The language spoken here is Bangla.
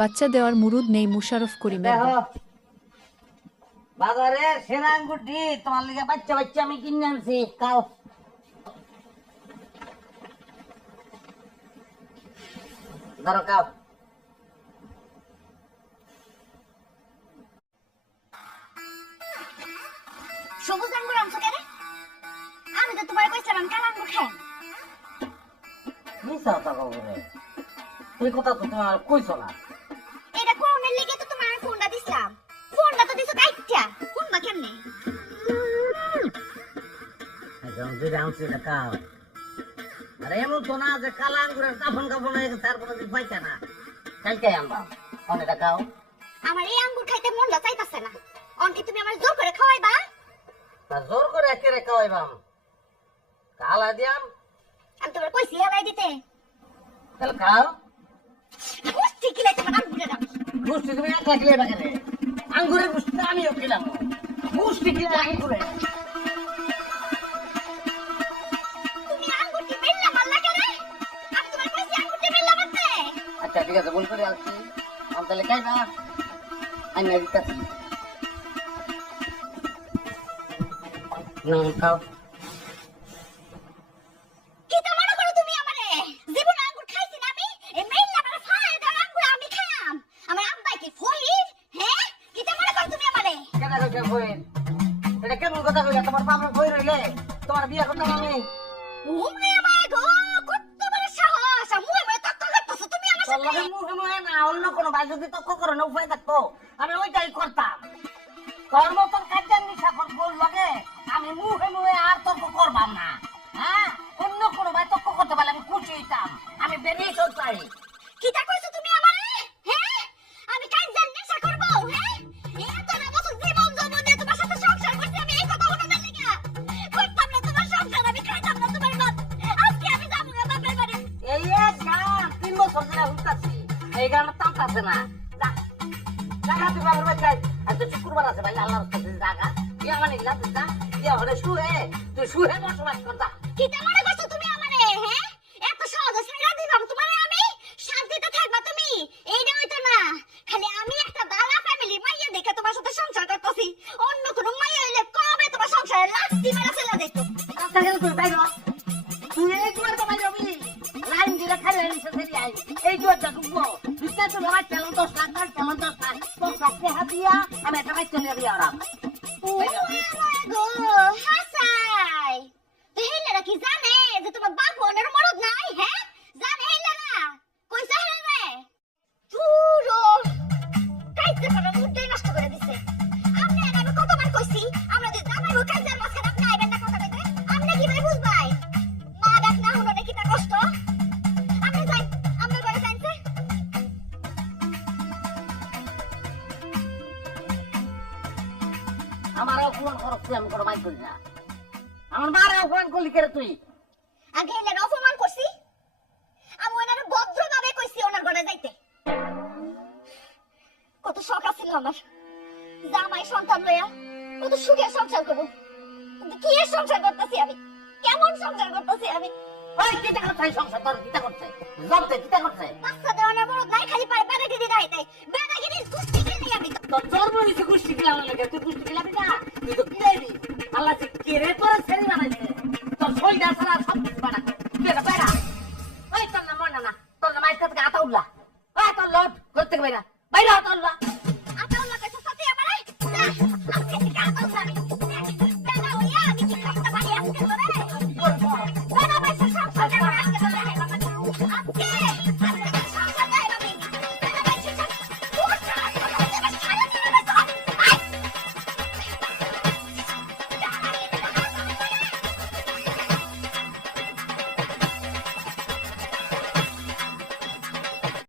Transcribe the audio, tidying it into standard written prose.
বাচ্চা দেওয়ার মুরুদ নেই মুশাররফ করিমের। বাজারে সেরা আঙ্গুরটি তোমার লিগে বাচ্চা বাচ্চা আমি কিনে আনছি কাল। ধরো কাও। সবুজ আঙ্গুর আনছো কেন? আমি তো তোমার কইছিলাম আমি কালো আঙ্গুর খাই। মিছা কথা বলে তুই কথা তো তোমার কইছো না। এটা কোনের লিগে তো তোমার ফোনটা দিছিলাম। ফোনটা তো দিছো কাইটা। ফোন বা কেমনে? এখন তুই আনছি না কাও। আরে এমন তো না যে কালা আঙ্গুরের কাফন কাফন হয়ে গেছে আর কোনো দিন পাইছে না। কালকে আনবা অনেকটা খাও। আমার এই আঙ্গুর খাইতে মনটা চাইতাছে না। অনকি তুমি আমার জোর করে খাওয়াইবা? তা জোর করে একেরে খাওয়াইবাম। কালা দিয়াম। আমি তোমার কইছি হালাই দিতে। তাহলে খাও। গুষ্টি কিলাই তোমার আঙ্গুরে দাও। গুষ্টি তুমি এক লাখ লেবা কেন? আঙ্গুরের গুষ্টি আমিও খেলাম। গুষ্টি কিলাই আঙ্গুরে। তুমি আঙ্গুরটি বেল্লা মারলা কেন? আমি তোমার কইছি আঙ্গুরটি বেল্লা মারতে। আচ্ছা ঠিক আছে ভুল করে আসছি। আমি তাহলে খাইবা। আমি দিতেছি। না খাও। কিতা মনে করো তুমি আমারে? জীবন আঙ্গুর খাইছি না আমি? এই মেল্লা মারা ফায় দাও আঙ্গুর আমি খাম। আমার আব্বাই কি ফহির? হ্যাঁ? কিতা মনে করো তুমি আমারে? কেন কইছে বই? এটা কেমন কথা কইলা? তোমার বাপের বই রইলে তোমার বিয়ে করতাম আমি। ওরে মা গো, কত বড় সাহস! মুই মে তক্ক করতেছ তুমি আমার সাথে। তোর মুখে মুখে না অন্য কোনো ভাই যদি তক্ক করে না উপায় থাকতো আমি ওইটাই করতাম। তোর মতন কাজের নিশা বল লাগে আমি মুখে মুখে আর তর্ক করবাম না। হ্যাঁ অন্য কোনো ভাই তর্ক করতে পারলে আমি খুশি হইতাম। আমি বেরিয়ে চলতাই। কিতা কইছো তুমি আমারে? হ্যাঁ? আমি কাইজার নেশা করব, হ্যাঁ? এত না বছর জীবন জন্ম দিয়ে তোমার সাথে সংসার করছি আমি এই কথা বলতে লাগা। করতাম না তোমার সংসার, আমি খাইতাম না তোমার ভাত। আজকে আমি যাবো না বাপের বাড়ি। এই এক গান 3 বছর ধরে হুঁকাছি। এই গান টানতাছে না। জাগা তুই বাবার বাড়ি যাই। আর তো শুক্রবার আছে ভাই আল্লাহর কাছে জাগা। ইয়া মানে ইলা তুই যা। ইয়া হলে শুয়ে তুই শুয়ে বসবাস কর যা। কিতা মনে করছো তুমি আমারে, হ্যাঁ? এত সহজে ছেড়ে দিবাম তোমারে আমি? শান্তিতে থাকবা তুমি? এইটা হইতো না। খালি আমি একটা বালা ফ্যামিলির মাইয়া দেখে তোমার সাথে সংসার করতেছি। অন্য কোনো মাইয়া হইলে কবে তোমার সংসারে লাথি মেরে ফেলে দিত। রাস্তা গেলে তুই বাইরে হ। তুই এই দুয়ার তো বাইরে হবি। লাইন দিলে খালি লাইন শেষে দিয়ে আইবি। এই দুয়ারটা ঢুকবো। ঢুকতে তো আমার চালান 10 লাখ আর চালান 10 লাখ। 10 লাখ টাকা দিয়া আমি একটা বাইক চলে দিয়ে আরাম। ওরে মা গো, হাসাই। তো হেলেরা কি জানে যে তোমার বাপ বোনের মরদ নাই, হ্যাঁ? জানে হেলেরা? কইছে হেলে? পুরো কাইতে পারা মুডটাই নষ্ট করে দিছে। আমনে আর আমি কতবার কইছি আমরা যে জামাইবো কাইজার মাঝখানে আপনি আইবেন না কথা কইতে। আমনে কি ভাই বুঝবাই? মা ডাক না হলো নাকি তা কষ্ট? আপনি যাই, আমরা ঘরে যাইছে। আমার অপমান করছিস আমি কোনো মাইক করি না। আমার মারে অপমান করলি কে রে তুই? আগে হেলের অপমান করছি। আমি ওনারে ভদ্রভাবে কইছি ওনার ঘরে যাইতে। কত শখ আছিল আমার জামাই সন্তান লইয়া কত সুখে সংসার করব। কিন্তু কি এর সংসার করতেছি আমি? কেমন সংসার করতেছি আমি? ওই কিটা করছে সংসার তোর কিটা করছে? জবতে কিটা করছে? বাচ্চা দেওয়ানোর মরদ নাই, খালি পারে বেড়াগিরি দেখাইতে। বেড়াগিরির কুস্তি খেলি আমি। তোর জন্ম হয়েছে কুষ্টি খেলাম লাগে তুই কুষ্টি খেলাবি না তুই তো কিলাইবি। আল্লাহ যে কেড়ে তোর ছেড়ে বানাইছে তোর শরীরটা ছাড়া সব কিছু বানাচ্ছে। তুই এটা বেড়া। ওই তোর না মনে না তোর না মাইক থেকে আতা উঠলা। ওই তোর লোট করতে বাইরা বাইরা তোর আতা উল্লাহ কইছে সাথে আমারে। আজকে থেকে আতা